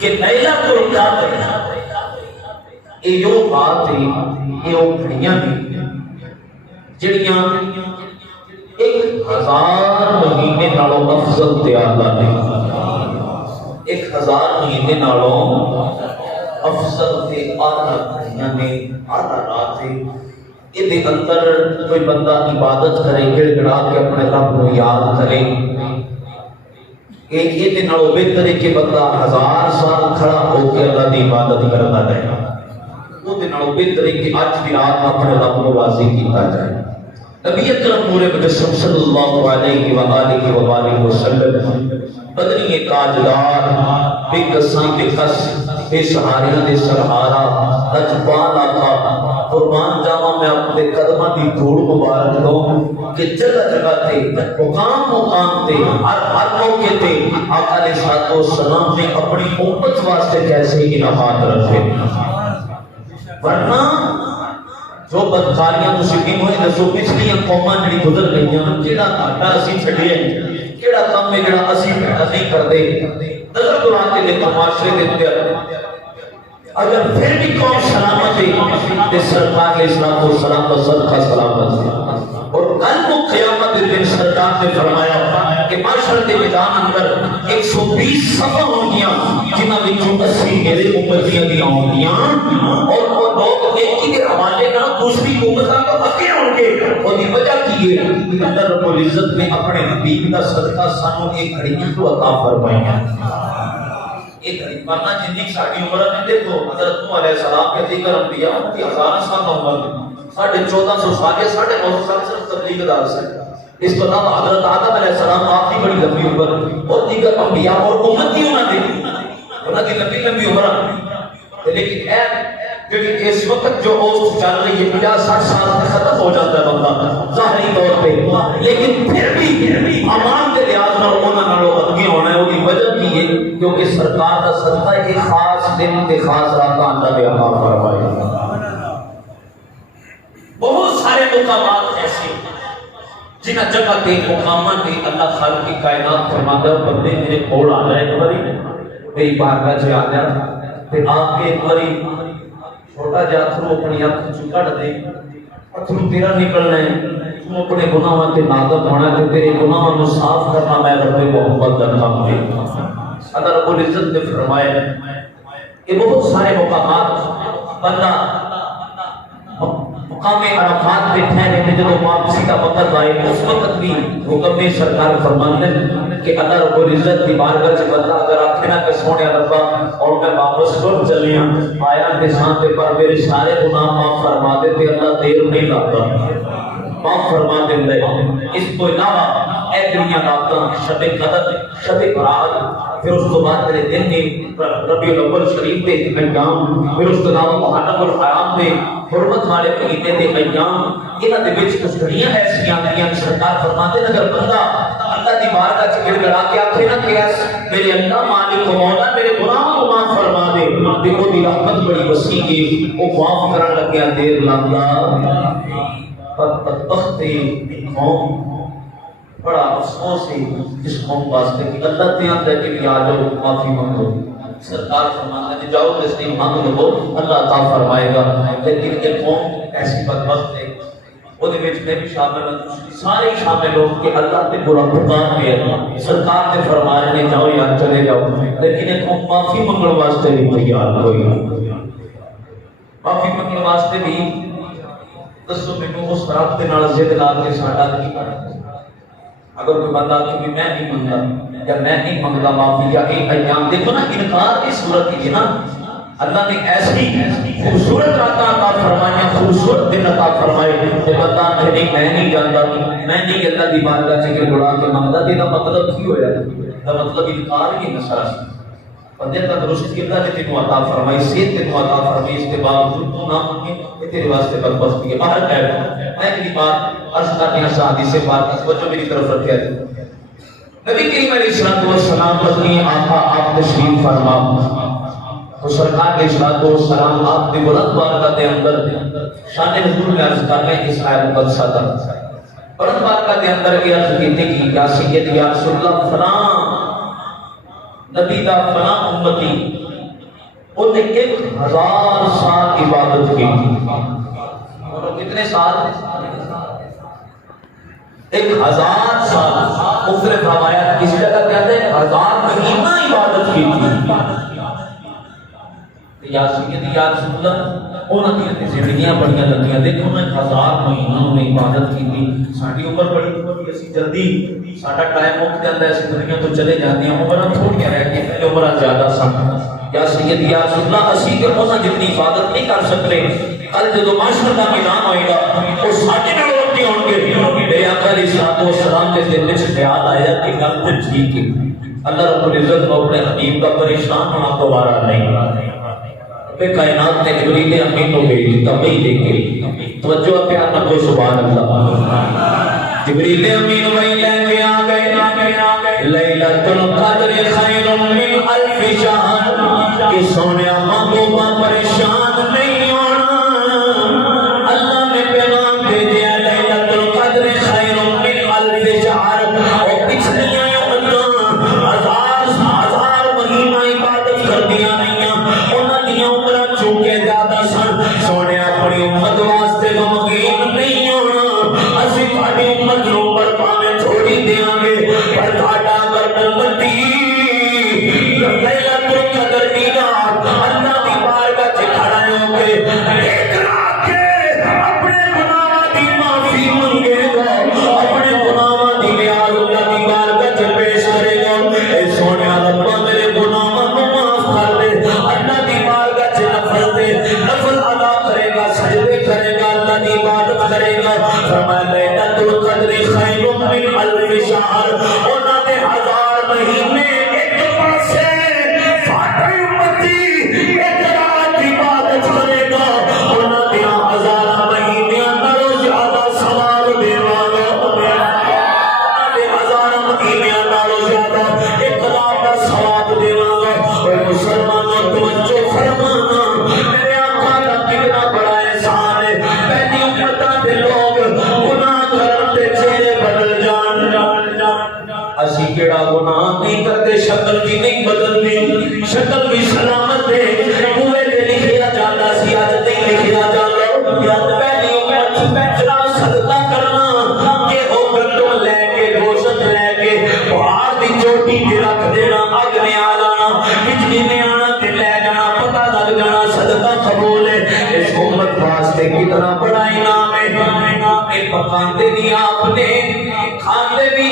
کہ لیلۃ القدر یہ جو بات ہے یہ وہ گھڑیاں نے جڑیاں 1000 مہینے نالوں افضل تے اعلیٰ نے 1000 مہینے نالوں افضل تے اعلیٰ گھڑیاں نے اعلیٰ رات ہے یہ اندر کوئی بندہ عبادت کرے گڑ گڑا کے اپنے رب کو یاد کرے ایک یہ نالوں بہتر ہے کہ بندہ 1000 سال کھڑا ہو کے اللہ کی عبادت کرتا رہے وہ نالوں بہتر ہے کہ اج بھی رات اپنے رب کو راضی کیتا جائے نبی اکرم نور مجسم صلی اللہ علیہ وآلہ وآلہ وسلم بدنی تاجدار بے قصاں بے قص بے سہاریاں دے سرہارا رجبان آقا قربان جاواں میں اپنے قدماں دی دھوڑ مبارک دوں کہ جگہ جگہ تے مقام مقام تے ہر موقع تے آقا علیہ الصلوۃ والسلام نے اپنی امت واسطے کیسے انعامات رکھے ورنہ جو بدکاریاں مصیبتیں ہوئے دسو پچھلیاں قوماں جڑی گزر گئیاں کیڑا گھاٹا اسی چھڈیا کیڑا کم ہے جڑا اسی نہیں کردے نظر دوڑا کے دیکھو معاشرے دے اندر اگر پھر بھی قوم سلامت ہے تے سرکار علیہ الصلوۃ والسلام کا صدقہ سلامت ہے اور کل کو قیامت کے دن سرکار نے فرمایا کہ معاشر کے میدان اندر 120 صفاں ہوں گیاں جنہاں وچوں 80 میرے امتیاں دی ہوں گیاں اور وہ لوگ نیکی کے حوالے نہ دوسری امتاں کو اگے ہون گے اور دی وجہ کی ہے اللہ رب العزت نے اپنے حبیب کا صدقہ سانوں ایک گھڑیاں کو عطا فرمایا ایک گھڑی ورنہ جنی ساڈی عمر میں دیکھو حضرت نوح علیہ السلام کے دیگر انبیاء کی 1000 سال عمر میں 1450 سال یا 950 سال صرف تبلیغ دار سے اس کے علاوہ حضرت آدم علیہ السلام آخری بڑی لمبی عمر اور دیگر انبیاء اور امتی انہاں دی لمبی عمر لیکن اس وقت جو اوست چل رہی ہے 50-60 سال میں ختم ہو جاتا ہے بندہ ظاہری طور پہ لیکن پھر بھی امان کے لحاظ نال انہاں نالوں اگے ہونا ہے اس کی وجہ کی ہے کیونکہ سرکار کا صدقہ ایک خاص دن تے خاص رات اللہ نے عطا فرمایا بہت سارے مقامات ایسے جنہ جگہ تے مقامات تے اللہ خالق کی کائنات فرماتا ہے بندے میرے کول آ جائے ایک باری میری بارگاہ چ آ جا تے آپ کے ایک باری چھوٹا جا اتھرو اپنی اکھ چ کڈ دے اتھرو تیرا نکلنا ہے تو اپنے گناہاں تے نادم ہونا تے تیرے گناہاں نو صاف کرنا میں رب محمد کا کام ہے اللہ رب العزت نے فرمایا کہ بہت سارے مقامات بندہ مقام عرفات پہ ٹھہرے تھے جب واپسی کا وقت آئے اس وقت بھی حکم میں سرکار فرماتے ہیں کہ اللہ رب العزت کی بارگاہ سے بندہ اگر آخے نا کہ سونے ربا اور میں واپس کر چلیاں آیا کے ساتھ پر میرے سارے گناہ معاف فرما دیتے اللہ دیر نہیں لاتا معاف فرما دیتے اس کو علاوہ اے دنیا داتا شب قدر شب برات پھر اس کو بعد میرے دن میں ربیع الاول شریف دے ایام پھر اس کے علاوہ محرم الحرام دے حرمت والے مہینے دے ایام انہاں دے وچ کچھ گھڑیاں ایسیاں آندیاں سرکار فرماتے ہیں اگر بندہ اللہ دی بارگاہ وچ گڑ گڑا کے آکھے نا کہ میرے اللہ مالک و مولا میرے گناہاں کو معاف فرما دے تے او دی رحمت بڑی وسیع ہے او معاف کرن لگیا دیر لاندا بدبخت قوم بڑا افسوس ہے جس قوم واسطے کہ اللہ تے آندا کہ آ جاؤ معافی مانگو سرکار فرماتا ہے جاؤ تسلیم مانگ لو اللہ عطا فرمائے گا لیکن یہ قوم ایسی بدبخت ہے وہ دے وچ میں بھی شامل ہوں سارے شامل ہو کہ اللہ تے برا پکار پہ ہے سرکار نے فرمایا نے جاؤ یار چلے جاؤ لیکن یہ قوم معافی مانگنے واسطے نہیں تیار ہوئی معافی مانگنے واسطے بھی دسو مینوں اس رب دے نال ضد لا کے ساڈا کی بننا اگر کوئی بندہ کہ میں نہیں منگتا یا میں نہیں منگتا معافی یا ایک ایام دیکھو نا انکار کی صورت کی نا اللہ نے ایسی خوبصورت راتاں عطا فرمائیاں خوبصورت دن عطا فرمائے کہ بندہ کہ نہیں میں نہیں جانتا میں نہیں اللہ دی بارگاہ سے گڑا کے منگتا تے دا مطلب کی ہویا دا مطلب انکار ہی مسئلہ سی بندے تندرستی اللہ نے تینوں عطا فرمائی صحت تینوں عطا فرمائی اس کے باوجود تو نہ منگے یہ تیرے واسطے بدبختی ہے باہر خیر میں تیری بات عرض کرنے سے حدیث پاک توجہ میری طرف رکھے نبی کریم علیہ السلام پتنی آقا آپ تشریف فرما تو سرکار علیہ السلام آپ دی بلند بارگاہ دے اندر شان حضور میں عرض کرنے اس آیت مقدسہ تھا بلند بارگاہ دے اندر یہ عرض کیتے کہ یا سید یا رسول اللہ فلاں نبی دا فلاں امتی انہیں 1000 سال عبادت کی اور کتنے سال 1000 سال مختلف روایات اس جگہ کہتے ہیں 1000 مہینہ عبادت کی تھی یا سیدی یا رسول اللہ انہاں دی زندگیاں بڑیاں لگیاں دیکھو میں 1000 مہینہ انہوں عبادت کی تھی ساری عمر بڑی تھی اسی جلدی ساڈا ٹائم مک جاندا ہے اسی دنیا تو چلے جاندے ہیں عمراں تھوڑیاں رہ گئیں پہلے عمراں زیادہ سن یا سیدی یا رسول اللہ اسی کہ انہاں جتنی عبادت نہیں کر سکتے کل جدوں معاشر کا میدان ہوئے گا وہ ساڈے نال اٹھے ہون گے بے آقا علیہ السلام کے دل وچ خیال آیا کہ گل تے ٹھیک ہے اللہ رب العزت کو اپنے حبیب کا پریشان ہونا دوبارہ نہیں کائنات نے جبریل امین کو بھیج تبھی دے کے توجہ پیار نہ کو سبحان اللہ جبریل امین وہی لے کے آ گئے لیلۃ القدر خیر من الف شہر کہ سونیا محبوبہ پریشان نہیں ہونا اللہ نے پیغام بھیجا لیلۃ القدر خیر من الف شہر اور پچھلیاں ہزار مہینہ عبادت کر دیا نہیں سونے اپنی امت واسطے غمگین نہیں ہونا اسی تھوڑی امت نو پر پاویں تھوڑی دیاں گے پر تھاڈا کر امتی لیلۃ القدر دی رات اللہ دی بارگاہ وچ کھڑا ہو کے ایک رات کے اپنے گناہاں دی معافی منگے گا اپنے گناہاں دی نیاز اللہ دی بارگاہ وچ پیش کرے گا اے سونیا ربا میرے گناہاں نو معاف کر دے اللہ دی بارگاہ وچ نفل دے نفل سجدے کرے گا اللہ کی عبادت کرے گا فرمایا لیلۃ القدر خیر من الف شہر انہاں نے 1000 مہینے ایک پاسے ساڈے امتی ایک رات عبادت کرے گا انہاں نے 1000 مہینے نالوں زیادہ ثواب دیواں گا انہاں نے 1000 مہینے نالوں زیادہ ایک رات دا ثواب دیواں گا اے مسلمانوں توجہ فرمانا میرے آقا دا کتنا بڑا احسان ہے پہلی امتاں دے لوگ گناہ کرتے چہرے بدل جان اسی کیڑا گناہ نہیں کرتے شکل بھی نہیں بدلتی شکل بھی سلامت ہے کوے تے لکھیا جاندا سی اج نہیں لکھیا جاندا پہلی امت بیٹھنا صدقہ کرنا کہ او گندم لے کے گوشت لے کے پہاڑ دی چوٹی تے رکھ دینا اگ نے آ جانا بجلی نے آنا تے لے جانا پتہ لگ جانا صدقہ قبول ہے اس امت واسطے کتنا بڑا انعام ہے اے پکاندے بھی آپ نے کھاندے بھی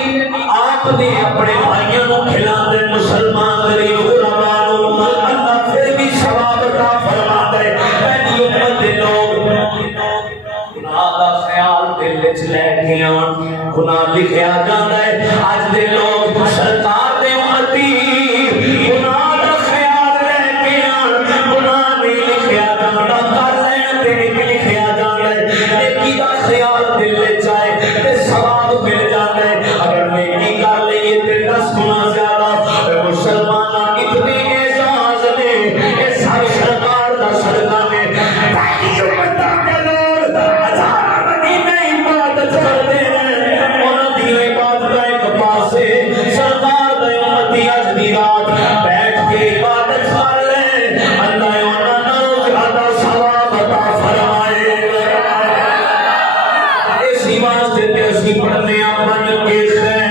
آپ نے اپنے بھائیوں کو کھلاندے مسلمان غریب غرباء نو اللہ پھر بھی ثواب عطا فرماتا ہے پہلی امت دے لوگ گناہ دا خیال دل وچ لے کے آن گناہ لکھیا جاندا ہے اج دے لوگ سرکار دے امتی گناہ دا خیال لے کے آن گناہ نہیں لکھیا جاندا کر لین تے نہیں لکھیا جاندا ہے نیکی دا خیال دل وچ آئے تے ثواب مل جاندا ہے اگر نیکی کر لئیے تے 10 گنا زیادہ مسلماناں اتنے اعزاز نے اے سب سرکار دا صدقہ نے پہلی امت دے لوگ 1000 مہینے عبادت کرتے ہیں انہاں دی عبادت دا ایک پاسے سرکار دے امتی اج دی رات بیٹھ کے عبادت کر لے اللہ انہاں نوں زیادہ ثواب عطا فرمائے اسی واسطے تے اسی پڑھنے اپن کے خیر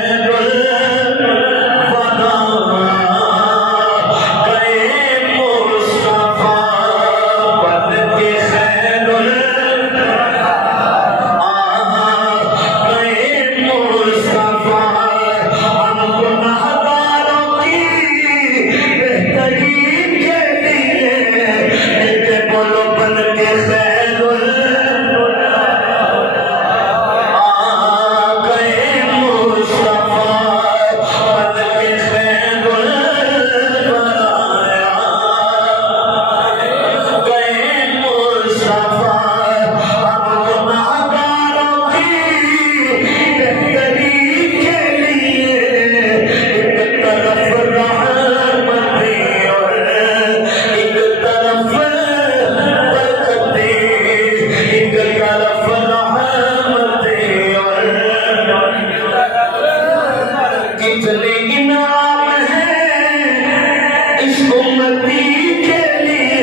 کتنے انعام ہیں اس امتی کے لیے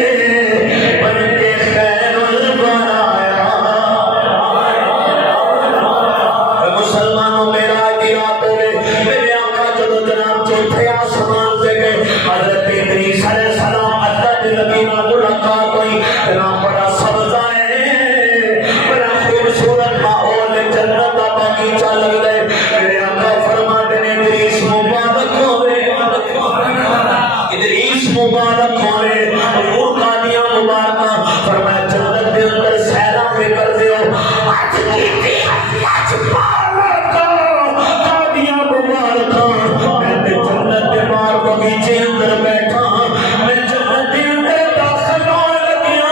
ادریس علیہ السلام اللہ دے نبی نال ملاقات ہوئی اتنا بڑا سبزہ ہے بڑا خوبصورت ماحول جنت کا باغیچہ لگ رہے میرے آقا فرماتے ہیں ادریس مبارک ہوئے ادریس مبارک ہوئے حضور قادیاں مبارکہ فرمایا جنت دے اندر سیرا پہ کر دیو آج کیتی آج پالکا قادیاں مبارکہ میں تے جنت دے بار بغیچے اندر بیٹھا میں جنت دے اندر داخل ہونے لگیا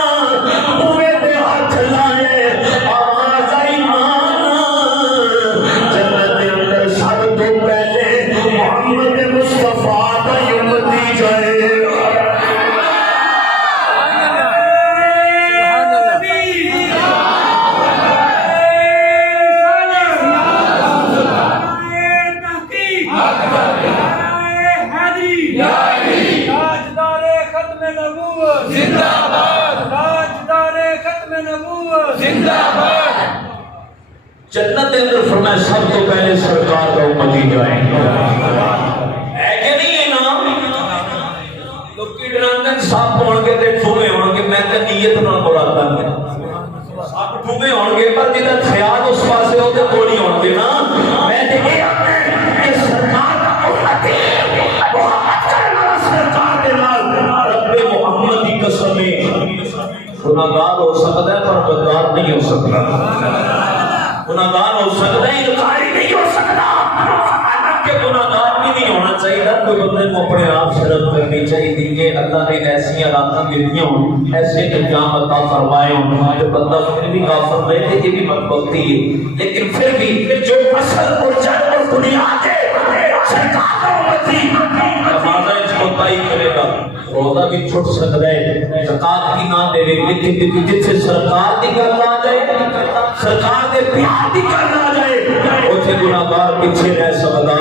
بوئے دے ہاتھ لائے آواز آئی مانا جنت دے اندر سب تو پہلے محمد مصطفیٰ کا امتی جائے جنت کے اندر فرمایا سب تو پہلے سرکار کا امتی جائیں ہے کہ نہیں ہے نا تو کڈرانگن سب ہون گے تے ٹھومے ہون گے میں تے نیت نال مرادا نہیں سب ٹھومے ہون گے پر جدا خیال اس پاسے ہو تے کوئی ہون گے نا میں تے یہ سرکار کا امتی محبت کرنے والا سرکار دے نال رب محمد کی قسم گناہگار ہو سکتا ہے پر غدار نہیں ہو سکتا گناہگار ہو سکتا ہے انکاری نہیں ہو سکتا حالانکہ گناہگار بھی نہیں ہونا چاہیے کوئی بندے کو اپنے آپ شرم کرنی چاہیے کہ اللہ نے ایسی راتاں دیتیاں ہوں ایسے انجام عطا فرمائے ہوں جو بندہ پھر بھی کافر رہے تھے یہ بھی بدبختی ہے لیکن پھر بھی جو اصل اور جڑ اور بنیاد ہے سرکار کا امتی نمازیں اس کو طے کرے گا روزہ بھی چھوٹ سکتا ہے زکات کی نہ دے لیکن جتنے سرکار کی گل آ جائے سرکار دے پیار کی گل آ جائے اوتھے گناہگار پیچھے رہ سکتا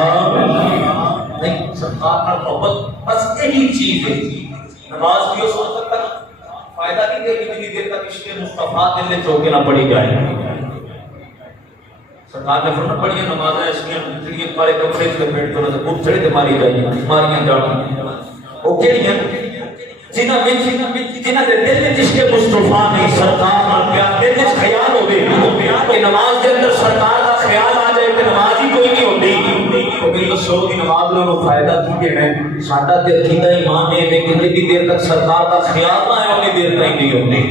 نہیں سرکار کا محبت بس یہی چیز ہے نماز بھی اس وقت تک فائدہ نہیں دے گی جتنی دیر تک عشق مصطفیٰ دل میں چوکے نہ پڑی جائے سرکار نے فرمایا بڑی نمازیں ایسی جڑی کالے کپڑے سے پیٹ تو خوب چڑے تے ماری جائیں ماریاں جان وہ کیڑیاں جنہاں دے دل میں عشق مصطفیٰ نہیں سرکار نال پیار دل وچ خیال ہوے کہ نماز دے اندر سرکار دا خیال آ جائے تے نماز ہی کوئی نہیں ہوندی تو میری سو دی نماز نوں فائدہ کی دینا ہے ساڈا تے عقیدہ ایمان ہے کہ جتنی دیر تک سرکار دا خیال نہ آئے اتنی دیر تک نہیں ہوندی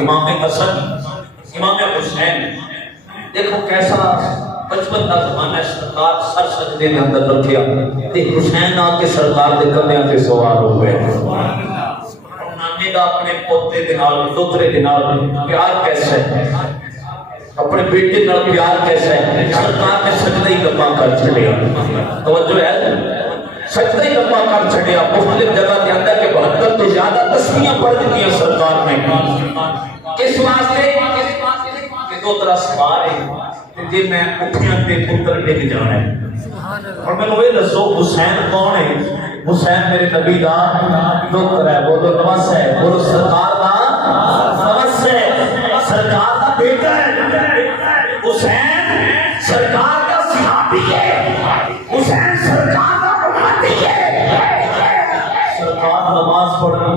امام حسن امام حسین دیکھو کیسا بچپن کا زمانہ ہے سرکار سر سجدے کے اندر رکھیا تے حسین آ کے سرکار دے کندھیاں تے سوار ہو گئے نانے دا اپنے پوتے دے نال دوترے دے نال پیار کیسا ہے اپنے بیٹے نال پیار کیسا ہے سرکار نے سجدہ ہی لمبا کر چھڑیا توجہ ہے سجدہ ہی لمبا کر چھڑیا مختلف جگہ کے اندر کے 72 تو زیادہ تسبیحاں پڑھ دیا سرکار نے کس واسطے کہ دو طرح سوار ہے جی میں اٹھیاں تے پتر ڈگ جانا ہے اور میں وہ دسو حسین کون ہے حسین میرے نبی دا دختر ہے بولو نوس ہے بولو سرکار دا نوس ہے سرکار دا بیٹا ہے حسین سرکار کا صحابی ہے حسین سرکار دا امتی ہے سرکار نماز پڑھنا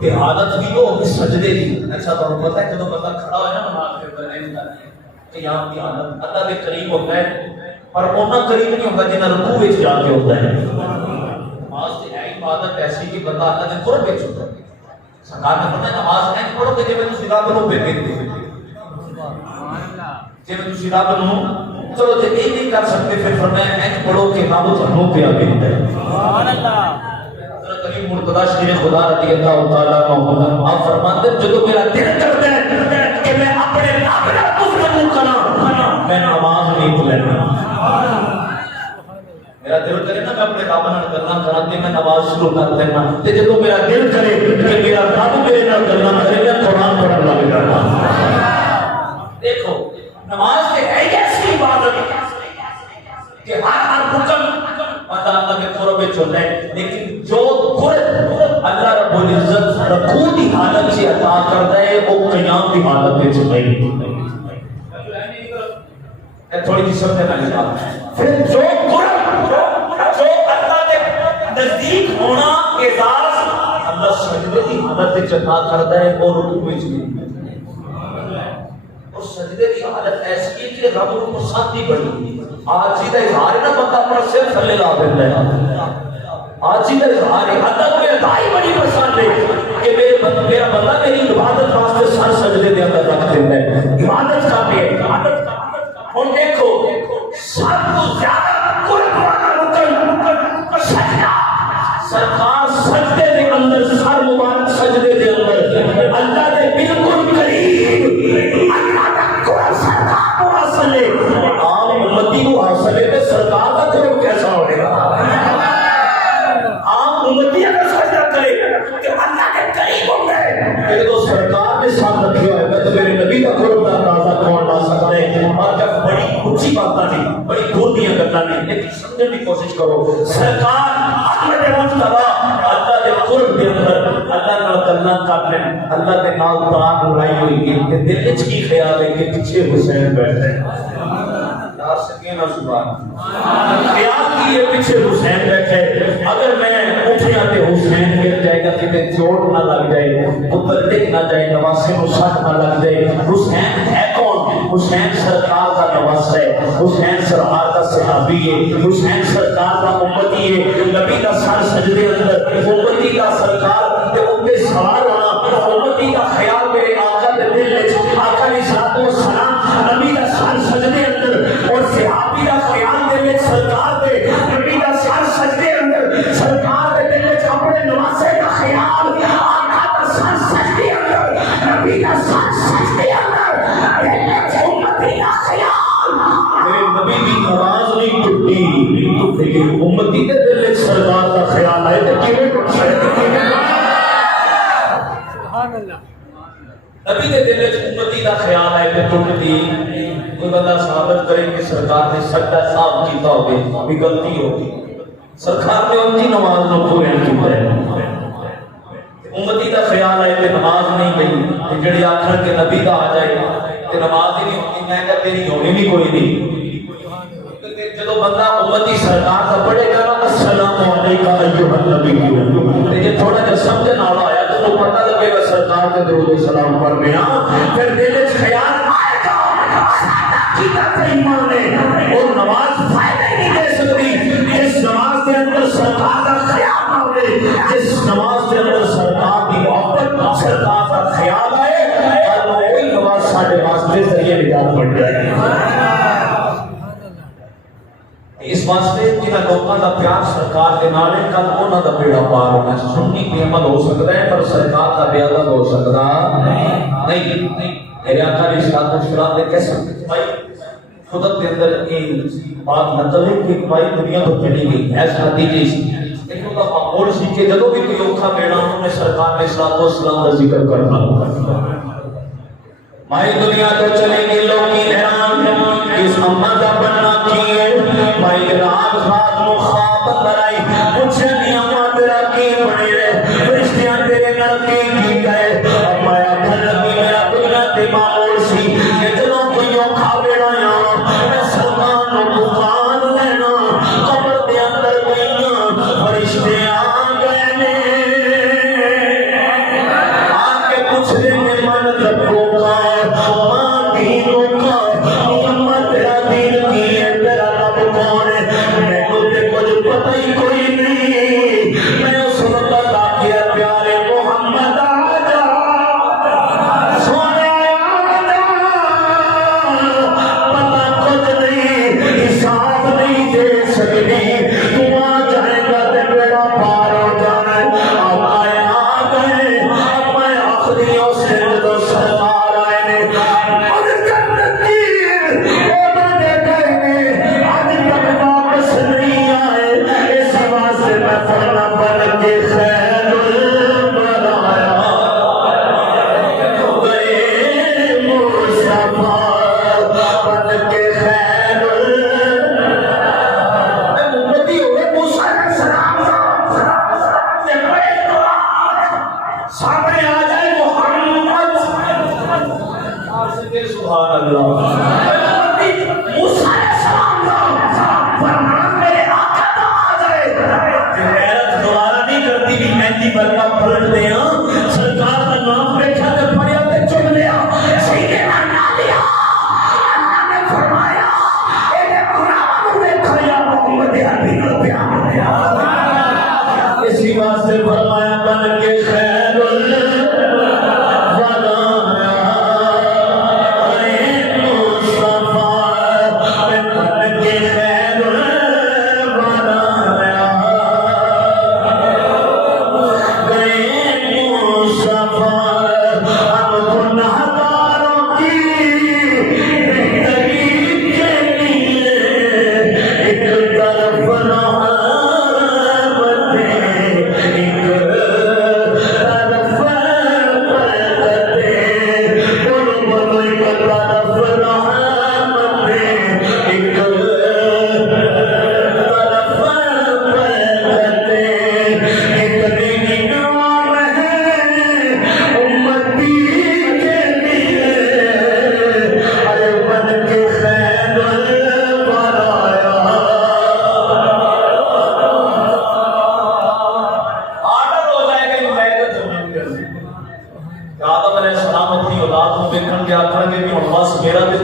کہ عادت بھی ہو سجدے دی اچھا تو پتہ ہے جب بندہ کھڑا ہو نا نماز کے اندر قیام کی حالت اللہ کے قریب ہوتا ہے پر اتنا قریب نہیں ہوتا جنہیں رکوع وچ جا کے ہوتا ہے نماز کی عبادت ایسی کہ بندہ اللہ کے قرب وچ ہوتا ہے سرکار نے فرمایا نماز نہیں پڑھو کہ جب تسی رب نوں بے دے جب تسی رب نوں چلو جے یہ نہیں کر سکتے پھر فرمایا نہیں پڑھو کہ رب تھانوں پیا دیتا ہے سبحان اللہ حضرت علی مرتضی شریف خدا رضی اللہ تعالی عنہ آپ فرماتے ہیں جب میرا دل کرتا ہے کہ میں اپنے رب نال گفتگو کراں میں نماز نہیں پڑھنا میرا دل کرے نا میں اپنے رب نال گلاں کراں تے میں نماز شروع کر دینا تے جدوں میرا دل کرے کہ میرا رب میرے نال گلاں کرے میں قرآن پڑھن لگ جانا دیکھو نماز کے ہے ایسی عبادت کہ ہر حکم بندہ اللہ کے قرب وچ ہوتا ہے لیکن جو قرب اللہ رب العزت رکوع کی حالت سے عطا کرتا ہے وہ قیام کی حالت وچ نہیں ہے تھوڑی سی سمجھنے والی بات پھر جو قرب جو اللہ کے نزدیک ہونا سجدے کی حالت میں چکا کرتا ہے اور رکوع میں چلی اور سجدے کی حالت ایسی ہے کہ رب کو پسند ہی بڑی آج کا اظہار ہے نا بندہ اپنا سر تھلے لا دیتا ہے آج کا اظہار ہے اللہ کو ادائی بڑی پسند ہے کہ میرا بندہ میری عبادت واسطے سر سجدے دے اندر رکھ دیتا ہے عبادت کا بھی ہے اور دیکھو سب کو زیادہ سرکار سجدے دے اندر سر مبارک سجدے دے اندر اللہ دے بالکل قریب اللہ کا قرب سرکار کو حاصل ہے عام امتی کو حاصل ہے تو سرکار کا قرب کیسا ہوگا عام امتی اگر سجدہ کرے کہ اللہ کے قریب ہوں گے کہ تو سرکار نے ساتھ رکھے ہوئے میں تو میرے نبی کا قرب کا اندازہ کون لا سکتا ہے اور جب بڑی اونچی باتیں نہیں بڑی دور دیا کرنا نہیں لیکن سمجھنے کی کوشش کرو سرکار احمد مجتبی اللہ کے قرب کے اندر اللہ نال گلاں کرنے اللہ کے نال تان لڑائی ہوئی کہ دل وچ کی خیال ہے کہ پیچھے حسین بیٹھے یار سکینہ سبحان خیال کی یہ پیچھے حسین بیٹھے اگر میں اٹھیا تے حسین گر جائے گا کہ چوٹ نہ لگ جائے پتر ٹک نہ جائے نواسے کو سٹ نہ لگ جائے حسین ہے کون حسین سرکار کا نواس ہے حسین سرکار کا صحابی ہے حسین سرکار کا امتی ہے نبی کا سر سجدے اندر امتی کا سرکار کے اوپر سوار ہونا امتی کا خیال میرے آقا کے دل وچ آقا علیہ الصلوۃ والسلام نبی کا سر سجدے اندر اور صحابی کا خیال دل وچ سرکار دے نبی کا سر سجدے اندر سرکار کے دل وچ اپنے نواسے کا خیال آقا کا سر سجدے اندر نبی کا سر سجدے اندر امتی کا خیال میرے نبی کی نماز نہیں ٹوٹی لیکن امتی کے دل وچ سرکار کا خیال آئے تو کیویں ٹوٹ سکتی نبی کے دل وچ امتی کا خیال آئے تو ٹوٹتی کوئی بندہ ثابت کرے کہ سرکار نے سجدہ صاف کیتا ہوگی بھی غلطی ہوگی سرکار نے ان کی نماز نو پورا کیتا ہے امتی کا خیال آئے کہ نماز نہیں گئی جڑی آخر کے نبی کا آ جائے کہ نماز ہی نہیں ہوتی میں کہ تیری ہونی بھی کوئی نہیں جدو بندہ امتی سرکار کا پڑھے گا نا السلام علیکم ایھا النبی تے جے تھوڑا جہا سمجھن والا آیا تو پتہ لگے گا سرکار کے درود سلام پڑھنے ہاں پھر دل وچ خیال آئے گا حقیقت ایمان ہے اور نماز فائدہ نہیں دے سکتی اس نماز کے اندر سرکار کا خیال نہ ہوئے جس نماز کے اندر سرکار کی محبت سرکار کا خیال آئے اور وہی نماز ساڈے واسطے ذریعہ نجات بن جائے اس واسطے جنہاں لوکاں دا پیار سرکار دے نال ہے کل انہاں دا بیڑا پار ہونا سنی بے عمل ہو سکتا ہے پر سرکار دا بے عمل ہو سکتا نہیں میرے آقا علیہ الصلوۃ والسلام نے کیسا بھائی خودت کے اندر ایک بات نقل ہے کہ بھائی دنیا تو چلی گئی ایسا نتیجے سے لیکن ان کا معمول سی کہ جدوں بھی کوئی اوکھا بیڑا انہوں نے سرکار علیہ الصلوۃ والسلام کا ذکر کرنا مائی دنیا تو چلے گی لوگ کی حیران اس امت کا بننا کیے مائی رات رات نو خواب برائی پوچھے نہیں امت تیرا کی بڑی رہے فرشتیاں تیرے نال کی گئے اب میں آخر لگی میرا دنیا تے معمول سی کہ جدوں کوئی اوکھا بیڑا یا میں سلمان نو بخار لینا قبر دے اندر گئیاں فرشتے آ گئے نے آ کے پوچھ دے میں من رکھو بن کے خیر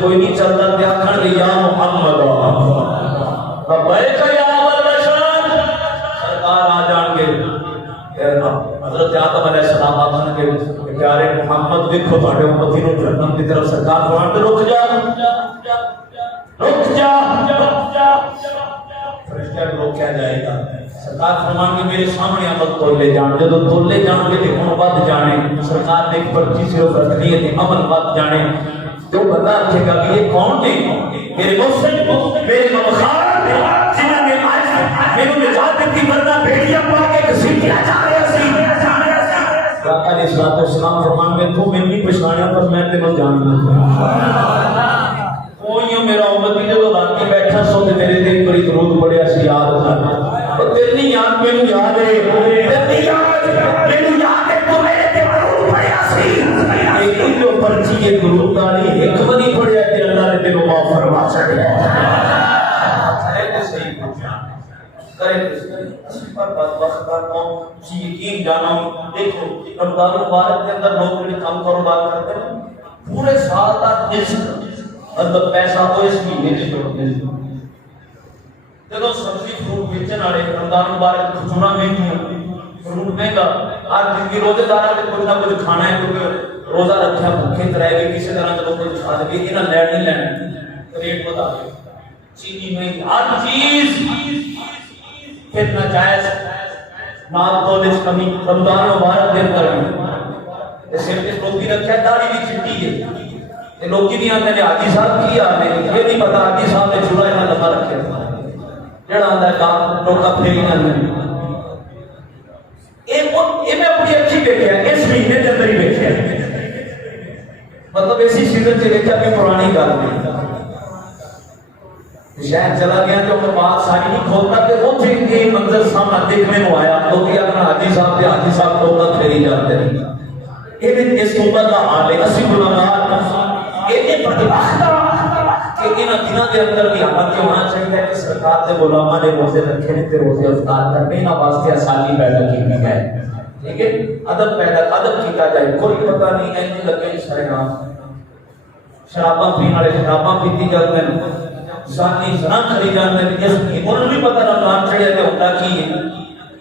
کوئی نہیں چلتا دیکھن گے یا محمد سرکار آ جان گے حضرت آدم علیہ السلام آخر کے پیارے محمد دیکھو تھوڑے امتی نو جہنم کی طرف سرکار فرمان دے رک جا فرشتہ روکیا جائے گا سرکار فرمان کے میرے سامنے عمل تولے جان جب تولے جان گے تو بد جانے سرکار نے ایک پرچی صرف رکھنی ہے عمل بد جانے تو بتا رکھے گا کہ یہ کون نے میرے مرشد میرے مبخار جنہوں نے آج میرے نجات کی ورنہ بیٹیاں پا کے کسی کیا جا رہے سی آقا علیہ السلام فرمان میں تو میں نہیں پچھاڑیا پر میں تینوں جان لوں کوئیوں میرا امتی جو رات کے بیٹھا سو تے میرے دل بڑی درود پڑھیا سی یاد اور تیرنی یاد میں یاد ہے تیرنی یاد ہے تو میرے دل درود پڑھیا سی ایک جو پرچی ہے درود داری ایک بنی پڑھیا کہ اللہ نے تینوں معاف فرما چھڑیا کرے تے صحیح پوچھا کرے تے صحیح پر بات وقت قوم جی یقین جانا دیکھو رمضان مبارک کے اندر لوگ جو کام کاروبار کرتے ہیں پورے سال تک مطلب پیسہ وہ اس مہینے سے جوڑتے ہیں جب سبزی فروٹ بیچنے والے رمضان مبارک کھجورا مہنگی فروٹ مہنگا آج دن کی روزے دار کے کچھ نہ کچھ کھانا ہے کیونکہ روزہ رکھا بھوکے رہ گئے کسی طرح چلو کوئی کھا دے گی نہ لیٹ نہیں لینا ریٹ بتا دے چینی مہنگی ہر چیز پھر ناجائز مال دولت کمی رمضان مبارک دن کر سر پہ ٹوپی رکھا ہے داڑھی بھی چٹی ہے لوگ بھی آتے ہیں حاجی صاحب کی آتے ہیں یہ نہیں پتا حاجی صاحب نے چولہا اتنا لمبا رکھے جڑا آتا ہے کام لوگ کا پھیری نہ نہیں یہ میں اپنی اچھی دیکھا ہے اس مہینے کے اندر ہی دیکھا ہے مطلب اسی سیزن سے دیکھا کہ پرانی گل نہیں شہر چلا گیا تو میں بات ساری نہیں کھولتا کہ وہ چیز یہ منظر سامنے دیکھنے کو آیا تو کہ اپنا حاجی صاحب لوگ کا پھیری جاتے ہیں یہ اس امت کا حال ہے اسی گناہگار یہ بدبختہ کہ ان دنوں کے اندر بھی حالت یہ ہونا چاہیے کہ سرکار سے غلاماں نے روزے رکھے نے تے روزے افطار کرنے نہ واسطے آسانی پیدا کی ہے لیکن ادب کیتا جائے کوئی پتہ نہیں ہے کہ لگے سارے نام شراباں پینے والے شراباں پیتی جاتے ہیں زانی زنا کری جاتے ہیں جس انہوں نے پتہ رمضان چڑھیا تے ہوتا کی ہے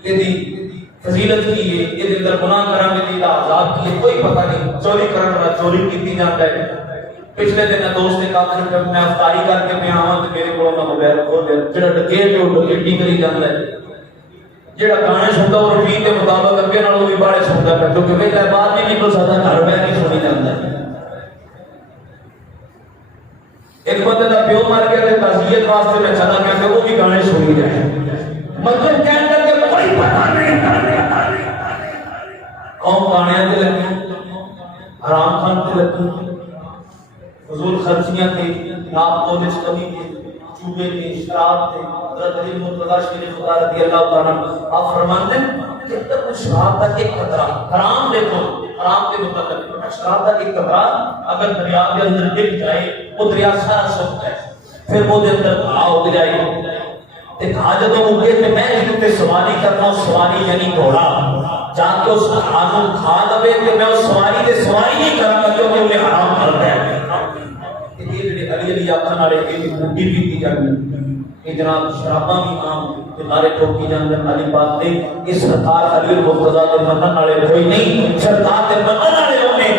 یہ فضیلت کی ہے یہ اندر گناہ کرنے کی عذاب کی ہے کوئی پتہ نہیں چوری کرنے والا چوری کیتی جاتا ہے پچھلے دن دوست نے کہا کہ میں افطاری کر کے میں آواں تے میرے کول موبائل کھول لیا جڑا ڈکیٹ جو ڈکیٹی کری جاندا ہے جڑا گانے سندا او روٹین دے مطابق اگے نالوں بھی باڑے سندا ہے کیونکہ ویلا بعد نہیں نکل سکدا گھر بیٹھ کے سنی جاندا ہے ایک بندے دا پیو مر گیا تے تعزیت واسطے میں چلا گیا کہ وہ بھی گانے سنی جائے مطلب کہنے کہ کوئی پتہ نہیں قوم گانے تے لگی حرام خان تے لگی فضول خرچیاں تھے ناب دولت کمی تھے چوبے تھے شراب تھے حضرت علی مرتضی شریف خدا رضی اللہ تعالیٰ آپ فرماتے ہیں کہ تک شراب کا ایک قطرہ حرام دیکھو حرام کے متعلق شراب کا ایک قطرہ اگر دریا کے اندر گر جائے وہ دریا سارا سوکھ جائے پھر وہ دے اندر گھا اگ جائے تے گھا جب اگے تے میں جتے سواری کرنا سواری یعنی گھوڑا جا کے اس حرام کھا لوے تے میں اس سواری تے سواری نہیں کروں گا کیونکہ انہیں حرام کرتا ہے علی آخر والے بوٹی پیتی جاتی کہ جناب شراباں بھی عام نعرے ٹھوکی جاندے علی بات نے اس سرکار علی المرتضیٰ دے منن والے کوئی نہیں، سرکار دے منن والے ہونے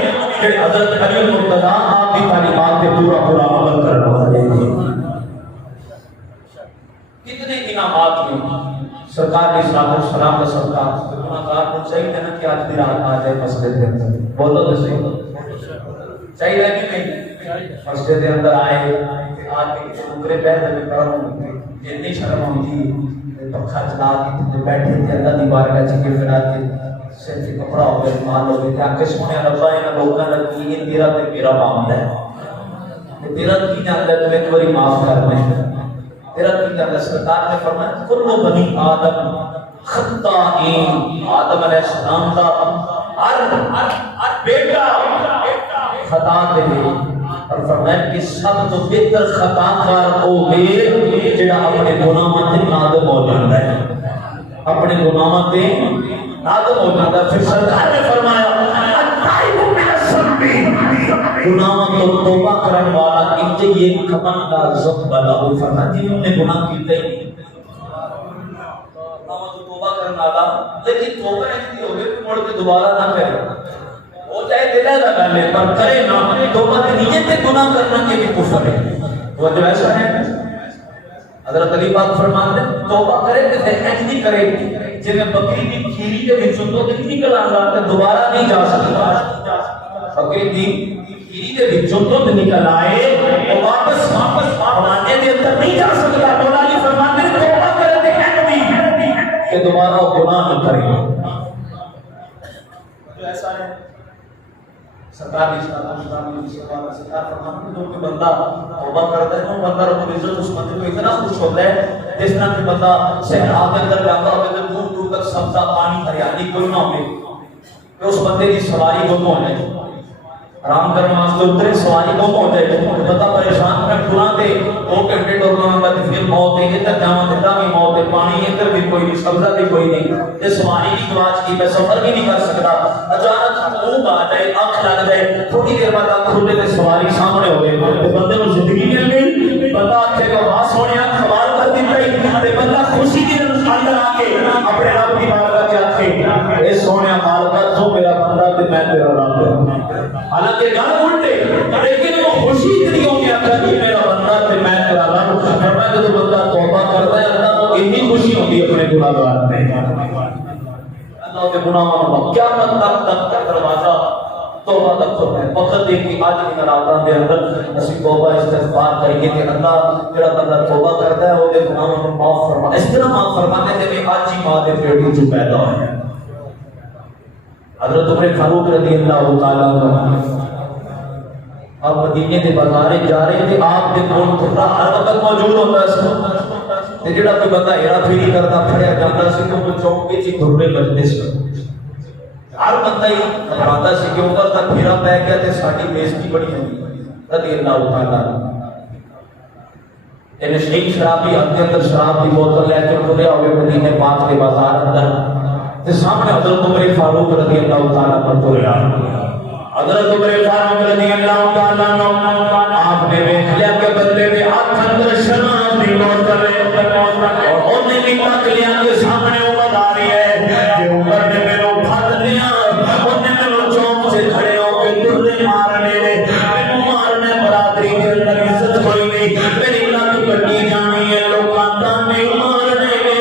جڑے حضرت علی المرتضیٰ آپ کی تعلیمات پہ پورا پورا عمل کرنے والے ہیں۔ کتنے انعامات میں سرکار نے اسلام السلام کا سرکار گناہگار کو چاہیے نا کہ آج بھی رات آ جائے مسجد کے اندر، بولو تو صحیح چاہیے کہ نہیں؟ مسجد کے اندر آئے آج کے ٹکڑے پہلے میں پڑھوں جتنی شرم ہوتی پکھا چلا کے بیٹھے تھے اللہ دی بارگاہ چ کے بنا کے سر سے کپڑا ہو گیا مال ہو گیا کہ سونے ربا انہاں لوکاں دا کی تیرا تے میرا معاملہ ہے تیرا کی جاندا تو ایک باری معاف کر میں تیرا کی جاندا سرکار نے فرمایا کل بنی آدم خطائین، آدم علیہ السلام دا ہر بیٹا خطا دے اور فرمایا کہ سب تو بہتر خطا کار ہوے جڑا اپنے گناہاں تے نادم ہو جاندا ہے، اپنے گناہاں تے نادم ہو جاندا ہے۔ پھر سرکار نے فرمایا التائب من الذنب، گناہاں تو توبہ کرنے والا انج یہ کمن کا ذنب لا ہو، فرمایا جنہوں نے گناہ کیتے ہی گناہاں تو توبہ کرنے والا لیکن توبہ ایسی ہو گئی کہ مڑ کے دوبارہ نہ کرے وہ چاہے دلہ لگا لے پر کرے نہ، توبہ کی نیت سے گناہ کرنا یہ بھی کفر ہے۔ توجہ ایسا ہے حضرت علی پاک فرماتے ہیں توبہ کرے کہ ایج نہیں کرے جن بکری کی کھیری کے وچوں تو نکل آندا تے دوبارہ نہیں جا سکتا، بکری کی کھیری کے وچوں تو نکل آئے وہ واپس فرمانے دے اندر نہیں جا سکتا۔ مولا علی فرماتے ہیں توبہ کرے تے ایج نہیں کہ دوبارہ گناہ نہ کرے۔ جو ایسا ہے سرکار نے اسلام سرکار فرماتے ہیں جو کہ بندہ توبہ کرتا ہے وہ بندہ رب العزت اس بندے کو اتنا خوش ہوتا ہے جس طرح کہ بندہ صحرا کے اندر جاتا ہو تو دور دور تک سبزہ پانی ہریالی کوئی نہ ہو کہ اس بندے کی سواری گم ہو جائے، آرام کرنے واسطے اترے سواری گم ہو جائے، بندہ پریشان میں ٹھونا دے 2 گھنٹے ٹورنا میں بعد پھر موت ہے ادھر جاواں ادھر بھی موت ہے، پانی ادھر بھی کوئی نہیں، سبزہ بھی کوئی نہیں، یہ سواری بھی گواچ کی میں سفر بھی نہیں کر سکتا، اچانک منہ آ جائے آنکھ لگ جائے تھوڑی دیر بعد آنکھ کھلے تے سواری سامنے ہو گئے تے بندے کو زندگی مل گئی، بندہ آکھے گا واہ سونیا سوال کر دیتا ہی تے بندہ خوشی کے اندر آ کے اپنے رب کی بارگاہ کے آکھے اے سونیا مالکا تو میرا بندہ تے میں تیرا رب ہوں، حالانکہ گل الٹے لیکن وہ خوشی اتنی ہو گیا کہ میرا بندہ تے میں تیرا رب ہوں۔ فرمایا جب بندہ توبہ کرتا ہے اللہ کو اتنی خوشی ہوتی ہے اپنے گناہگار میں، اللہ کے گناہوں کو قیامت تک کا دروازہ توبہ کا کھلتا ہے۔ وقت ایک کہ آج کی راتاں دے اندر اسی توبہ استغفار کریے کہ اللہ جڑا بندہ توبہ کرتا ہے وہ دے گناہوں کو معاف فرما، اس طرح معاف فرماتے ہیں کہ آج ہی ماں دے پیٹ وچ پیدا ہویا۔ حضرت عمر فاروق رضی اللہ تعالیٰ عنہ آپ مدینے دے بازارے جا رہے تھے، آپ دے کول کھٹا ہر وقت موجود ہوتا سی تے جڑا کوئی بندہ ہیرا پھیری کرتا پھڑیا جاندا سی کہ وہ چوک وچ ہی گھرے بجدے سی، ہر بندہ ہی گھبراتا سی کہ اوپر تک پھیرا پہ گیا تے ساڈی بےزتی بڑی ہوئی رضی اللہ تعالیٰ عنہ۔ شریف شرابی اپنے اندر شراب کی بوتل لے کے ٹریا ہوئے مدینے پاک کے بازار اندر تے سامنے حضرت عمر فاروق رضی اللہ تعالیٰ عنہ ٹریا، حضرت عمر فاروق رضی اللہ تعالیٰ عنہ آپ نے دیکھ لیا کہ بندے کے ہاتھ اندر شراب کی بوتل ہے اور انہیں بھی تک لیا کہ سامنے عمر آ رہی ہے کہ عمر نے میرے پھڑ لیا، انہیں میرے چوک سے کھڑے ہو کے درے مارنے نے میرے مارنے برادری کے اندر عزت کوئی نہیں، میری لت کٹی جانی ہے لوکاں تانے مارنے نے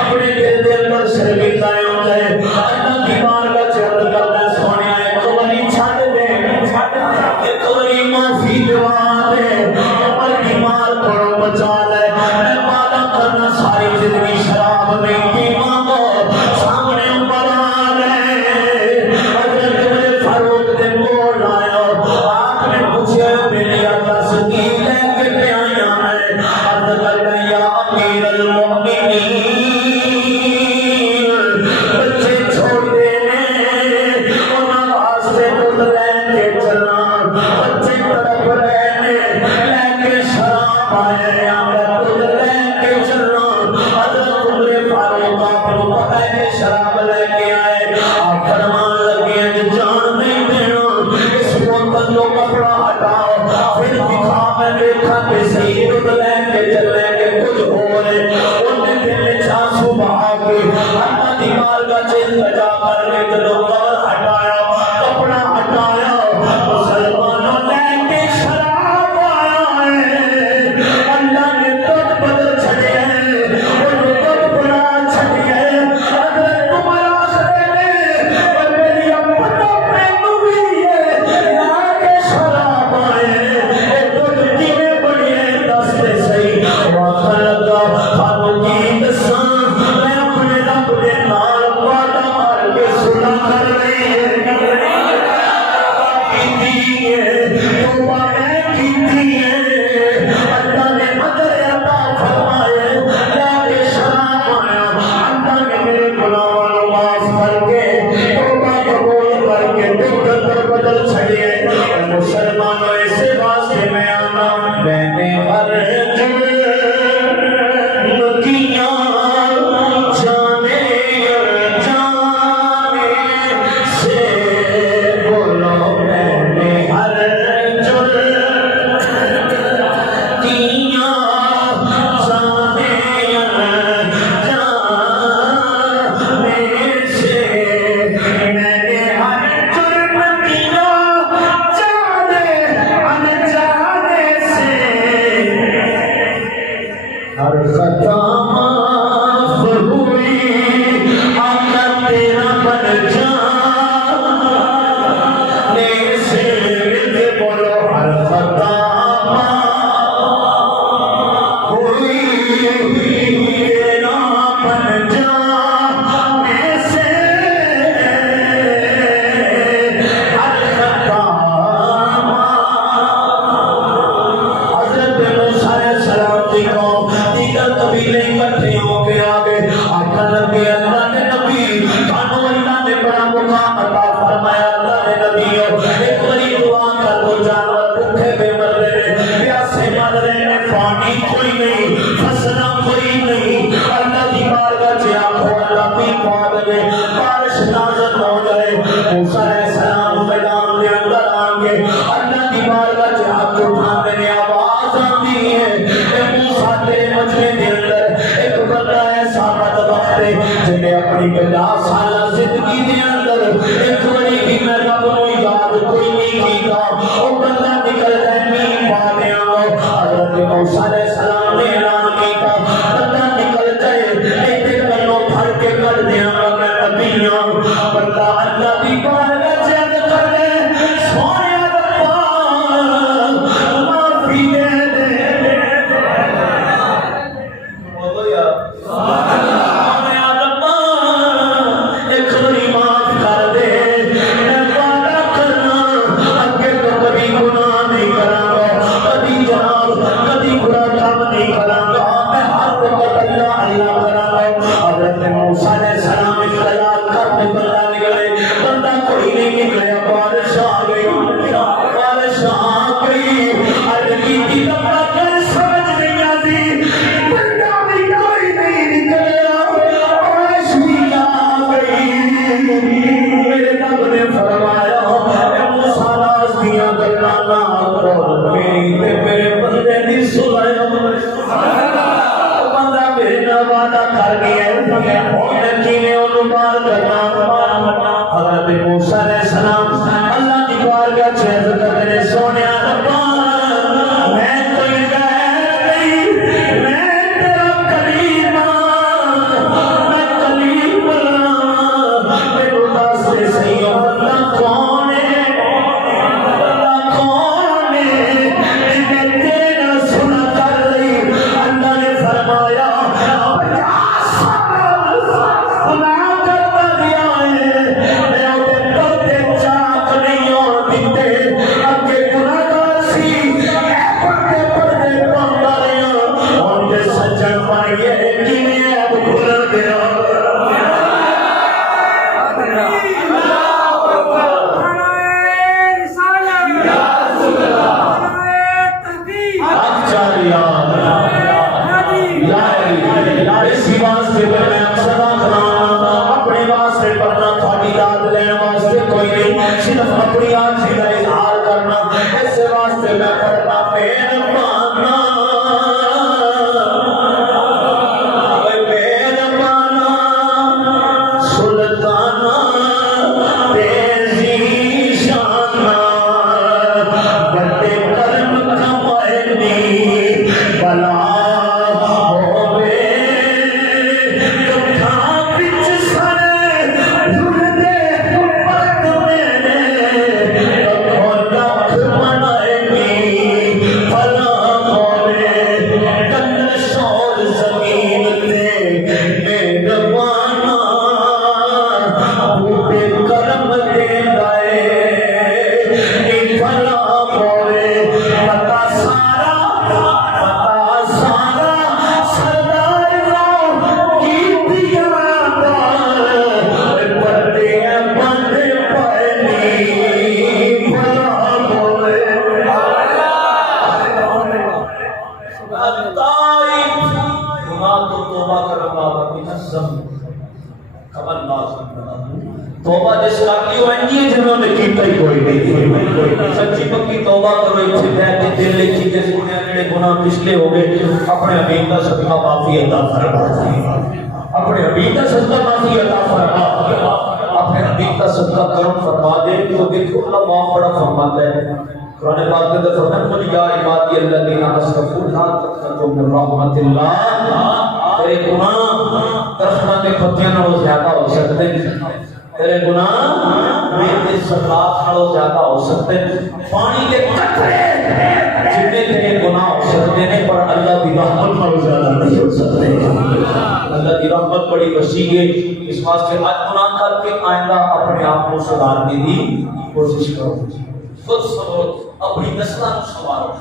اپنے دل دے اندر شرمندہ ہو جائے اللہ کی بارگاہ چ عرض کرنا سونیا ایک باری چھڈ دے ایک باری معافی دوا دے عمر کی مار کو بچا لے، میں وعدہ کرنا ساری زندگی شراب نہیں پیواں گا، سامنے عمر آ گئے حضرت عمر فاروق دے کول آیا، آپ نے پوچھا میری دس کی لے کے آیا ہے، عرض کرنا یا امیر المؤمنین بچے چھوٹے نے انہاں واسطے دودھ لے کے چلنا، بچے تڑپ رہے نے لے کے شراب آئے دودھ لے کے چلنا، حضرت عمر فاروق آپ کو پتہ ہے کہ شراب لے کے آئے، آپ فرمان لگے ہیں کہ جان نہیں دینا، اس بوتل کو کپڑا ہٹاؤ پھر دکھا میں دیکھا کہ صحیح دودھ لے کے چلے کہ کچھ ہو نے جدو کور ہٹایا کپڑا ہٹایا مسلمانوں لے کے شراب آیا ہے اللہ نے تٹ بدل چھڑے ہیں انہوں تٹ بنا چھڑے ہیں اگر تمہارا خدے نے اور میری اپنا پینو بھی ہے لا کے شراب آئے اے تٹ کیویں بڑی ہے دس دے صحیح واقع لگا خانو کی دساں میں اپنے رب دے نال وعدہ مار کے سنا کر رہی ہے توبہ میں کیتی ہے اللہ نے اجر عطا فرمائے لا کے شراب آیا اللہ نے میرے گناہوں کو معاف کر کے توبہ قبول کر کے دکھ بدل چھڑے مسلمانوں ایسے واسطے میں آنا میں نے ہر کیاں جانے جانے سے بولو میں نے ہر کیاں جانے جانے سے میں نے ہر جرم کیا جانے انجانے سے ہر خطا معاف ہوئی آقا تیرا بن جانے سے بولو ہر خطا معاف ہوئی تیرا بن جانے سے ہر خطا حضرت موسیٰ علیہ السلام کی قوم دیگر قبیلے اکٹھے ہو کے آگے آقا نبی اللہ نے نبی کانو اللہ نے بڑا مقام عطا فرمایا اللہ نے نبیوں ایک بڑی دعا کر دو جانور بھوکے بے مر رہے پیاسے مر رہے ہیں پانی کوئی نہیں فصلہ کوئی نہیں اللہ کی بارگاہ سے آنکھو اللہ پی پا دے بارش نازل ہو جائے موسیٰ علیہ السلام میدان کے اندر آنگے اللہ کی بارگاہ سے ہاتھ اٹھانے نے آواز آتی ہے اے موسیٰ تیرے مجمع کے اندر ایک بندہ ایسا بدبخت ہے جنہیں اپنی 50 سالہ زندگی کے اندر ایک بڑی بھی میں رب کو یاد کوئی نہیں کیتا وہ بندہ نکل جائے نہیں پا دیا حضرت موسیٰ علیہ السلام نے اعلان کیتا بندہ نکل جائے ایک کنوں پھڑ کے کر دیا میں نبیاں بندہ اللہ کی بارگاہ سے عرض کر دے سونے ربا معافی دے دے ایک بڑی معاف کر دے میں وعدہ کرنا اگے تو کبھی گناہ نہیں کراں گا کبھی جناب کبھی برا کام نہیں کراں گا میں ہر وقت اللہ اللہ کراں گا حضرت موسیٰ علیہ السلام اقرار کرنے بندہ نکلے بندہ کوئی نہیں نکلے بارش آ گئی بارش آ گئی عرض کی تھی ربا کر سمجھ نہیں آتی بندہ بھی کوئی نہیں نکلیا بارش بھی آ گئی میرے رب نے فرمایا اے موسیٰ راز دیاں گلاں نہ کرو میری تے میرے بندے دی سنو بندہ میرے نال وعدہ کر گیا ہن کیویں اونوں مار کرنا حضرت موسیٰ علیہ السلام اللہ کی بارگاہ سے عرض کرتے ہیں سونیا ربا میں کوئی غیر نہیں میں تیرا کلیم میں کلیم اللہ میرے دس دے صحیح بندہ کون ہے بندہ کون ہے جنہیں تیرا سنا کر رہی اللہ نے فرمایا 50 سال گناہ کرتا دیا ہے میں اٹھے پردے چاک نہیں اور دیتے اگے گناہگار سی پردے پاندہ رہا اور جے سجن بن گئے کیویں اب کھل گیا اسی واسطے میں صدا کرانا اپنے واسطے پڑھنا تھوڑی یاد لینے واسطے کوئی نہیں صرف اپنی آنکھی کا اظہار کرنا اس واسطے میں پڑھنا مہربانا مہربانا سلطانا توبہ جس کر لی وہ انجی جنہوں نے کیتا ہی کوئی نہیں. سچی پکی توبہ کرو اتنے بیٹھ کے دل لکھی کے سونے جڑے گناہ پچھلے ہو گئے اپنے حبیب کا صدقہ معافی عطا فرما. اپنے حبیب کا صدقہ معافی عطا فرما. اپنے حبیب کا صدقہ کرم فرما دے تو دیکھو اللہ معاف بڑا فرماتا ہے. قرآن پاک کے اندر فرماتا ہے یا عبادی الذین اسرفوا لا تقنطوا من رحمت اللہ. تیرے گناہ درختوں کے پتیاں نالوں زیادہ ہو سکتے ہیں. تیرے گناہ میرے سرات نالوں زیادہ ہو سکتے ہیں. پانی کے قطرے جتنے تیرے گناہ ہو سکتے ہیں پر اللہ کی رحمت نالوں زیادہ نہیں ہو سکتے. اللہ کی رحمت بڑی وسیع ہے. اس واسطے آج گناہ کر کے آئندہ اپنے آپ کو سدھارنے کی کوشش کرو. خود سنبھلو اپنی نسلوں کو سنبھالو.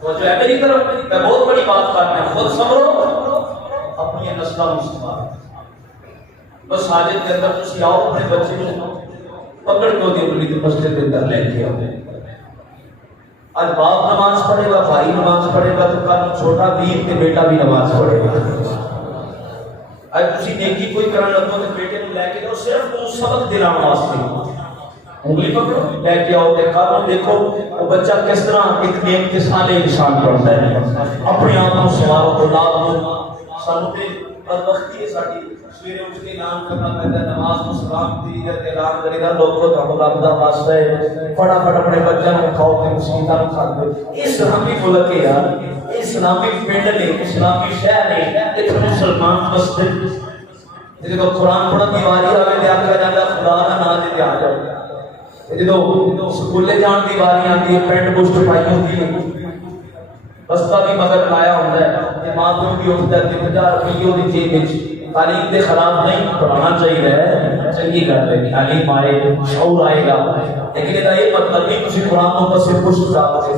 تو جو ہے میری طرف میں بہت بڑی بات کرنا ہے. خود سنبھلو اپنی نسلوں کو سنبھالو. بس حاجت کے اندر تسی آؤ اپنے بچے کو پکڑ کے دی مسجد کے اندر لے کے آؤ. آج باپ نماز پڑھے گا بھائی نماز پڑھے گا تو کل چھوٹا ویر کے بیٹا بھی نماز پڑھے گا. آج تسی نیکی کوئی کرنے لگو تو بیٹے کو لے کے جاؤ صرف وہ سبق دلانے واسطے. انگلی پکڑو لے کے آؤ کہ کل دیکھو وہ بچہ کس طرح ایک نیک کے سالے انسان پڑھتا ہے. اپنے آپ کو سوارو اولاد کو سانو تے بدبختی ہے ساڈی. سویرے اٹھ کے اعلان کرنا پہنتا ہے نماز کو سلام دی جاتے اعلان کرے گا لوگوں کا خدا خدا واسطہ ہے فٹافٹ اپنے بچوں کو کھاؤ تے مسیتاں کو کھاتے. اسلامی ملک ہے یار, اسلامی پنڈ نے, اسلامی شہر ہے, اتنے مسلمان بستے. جدو قرآن پڑھن دی واری آوے تے آکھیا جاندا خدا دا نام لے کے آ جاؤ. جدو سکولے جان دی واری آندی ہے پینٹ بوسٹ پائی ہوندی ہے بستہ بھی مگر لایا ہوندا ہے ماں پیو بھی اٹھدا ہے 50 روپیے دی جیب وچ. تعلیم کے خلاف نہیں پڑھانا چاہیے ہے چنگی گل ہے. تعلیم آئے شعور آئے گا لیکن یہ مطلب نہیں تسی قرآن کو بس پشت ڈال دے.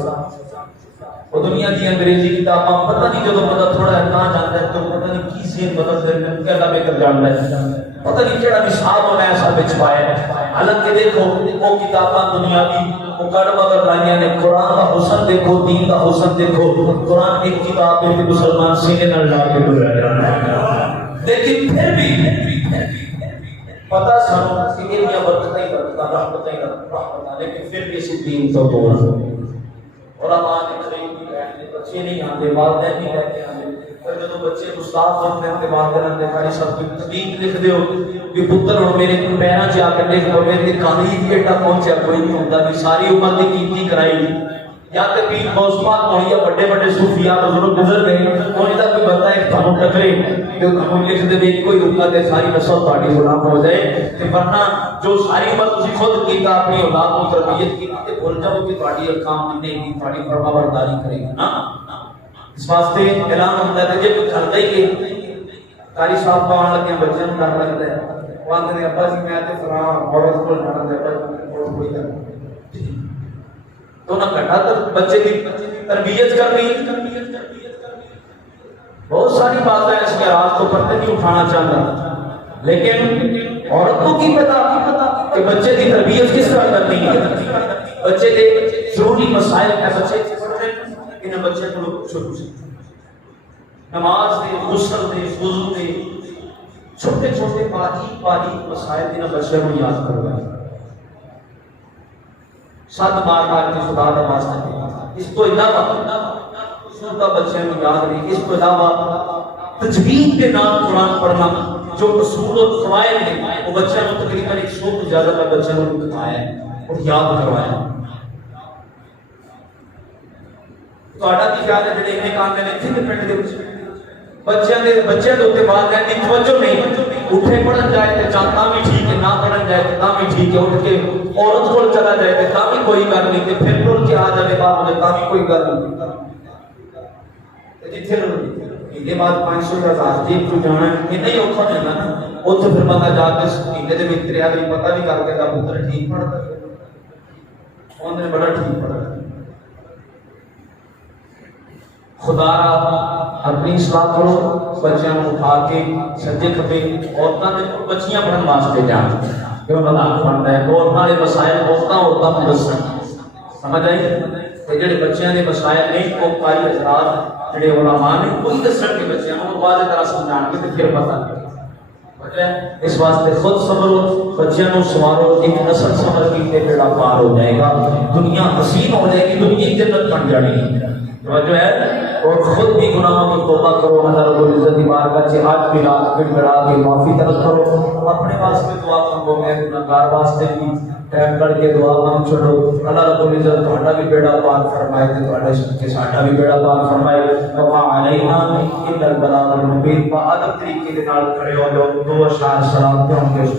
وہ دنیا کی انگریزی کتاباں پتہ نہیں جدو پتہ تھوڑا ہے کہاں جانتا ہے تو پتہ نہیں کی ذہن بدل دے کیا اللہ بہتر جانتا ہے. پتہ نہیں کیڑا نصاب ہونا ایسا بچ پایا. حالانکہ دیکھو وہ کتاباں دنیا کی وہ کڑ مگر لائیاں نے. قرآن کا حسن دیکھو, دین کا حسن دیکھو. قرآن ایک کتاب ہے کہ مسلمان سینے نال لا کے گزر جانا ہے. لیکن پھر بھی پتہ سانو کہ یہ برکتیں ہی برکتیں رحمتیں رحمتیں لیکن پھر بھی اسی دین تو دور علماء نے قریب بھی بیٹھتے بچے نہیں آتے والدین نہیں رہتے آتے. پر جب بچے گستاخ بنتے ہیں والدین نے کہا سب کی تقریب لکھ دیو کہ پتر ہوں میرے پیراں چ آ کے لکھ دو میرے قاضی بیٹا پہنچا کوئی نہیں ہوتا بھی ساری عمر کی کیتی کرائی یا تے پیر غوث پاک ہوئی یا بڑے بڑے صوفیاں بزرگ گزر گئے انہیں تک بھی بتا ہے تھانوں ٹکرے کہ ہم لکھ دے کوئی رکا تے ساری نسل تہاڈی غلام ہو جائے تے ورنہ جو ساری عمر تسی خود کیتا اپنی اولاد کو تربیت کی تے بھول جاؤ کہ تہاڈی کام نہیں کی تہاڈی فرما برداری کرے گا نا. اس واسطے اعلان ہوتا ہے کہ کوئی کردا ہی کہ قاری صاحب پاؤں لگے بچوں کو ڈر لگتا ہے وہ آندے نے ابا جی میں تے فلاں عورت کو ڈر لگتا ہے کوئی کر تو نہ گھٹا تو بچے کی تربیت کرنی. بہت ساری باتیں اس کے راز کو پردے نہیں اٹھانا چاہتا لیکن عورت کو کی پتا کہ بچے کی تربیت کس طرح کرنی ہے. بچے کے ضروری مسائل ہے بچے انہیں بچے کو شروع سے نماز دے غسل دے وضو دے چھوٹے چھوٹے باریک باریک مسائل انہیں بچے کو یاد کروایا. سات بار بار کے خدا کا واسطہ دے. اس کو علاوہ سورہ بچے کو یاد رہی. اس کو علاوہ تجوید کے نام قرآن پڑھنا جو اصول و قواعد ہیں وہ بچوں کو تقریباً 100 سے زیادہ میں بچوں کو دکھایا ہے اور یاد کروایا. تہاڈا کی خیال ہے جڑے انہیں کام نے تھے پنڈ دے بچے دے اوتے بات کرنے کی توجہ نہیں. اٹھے پڑھن جائے تے چاہتا بھی ٹھیک ہے نہ پڑھن جائے تے بھی ٹھیک ہے. اٹھ کے عورت کو چلا جائے تے بھی کوئی گل نہیں تے پھر ٹر کے آ جائے باہر تے بھی کوئی گل نہیں. جتھے یہ بات 500,000 جیب تو جانا ہے نہیں اوکھا نہیں نا اوتھے پھر بندہ جا کے مہینے دے وچ تریا بھی پتہ بھی کر کے دا پتر ٹھیک پڑھدا ہے اون نے بڑا ٹھیک پڑھا. خدا را اپنی اصلاح کرو. بچیاں اٹھا کے سجے کھبے عورتاں دے بچیاں پڑھن واسطے جان کیوں اللہ فرماتا ہے عورتاں والے مسائل عورتاں کو دسن. سمجھ آئی تے جڑے بچیاں دے مسائل نہیں وہ قاری حضرات جڑے علماء نے کوئی دسن کے بچیاں کو واضح طرح سمجھان کے پھر پتہ اس واسطے خود صبرو، بچیاں نو سوارو، ایک نسل صبر کیتے بیڑا پار ہو جائے گا، دنیا حسین ہو جائے گی، دنیا جنت بن جانی ہے۔ توجہ ہے؟ اور خود بھی گناہوں کو توبہ کرو، اللہ رب العزت کی بارگاہ سے آج بھی رات پھر بڑھا کے معافی طلب کرو، اپنے واسطے دعا مانگو، میں گناہگار واسطے بھی ٹائم کر کے دعا مانگ چھوڑو، اللہ رب العزت تہاڈا بھی بیڑا پار فرمائے تے تہاڈے کے ساڈا بھی بیڑا پار فرمائے۔ وما علینا الا البلاغ المبین۔ با ادب طریقے دے نال کھڑے ہو جاؤ، دو اشعار سلام تے ہم کے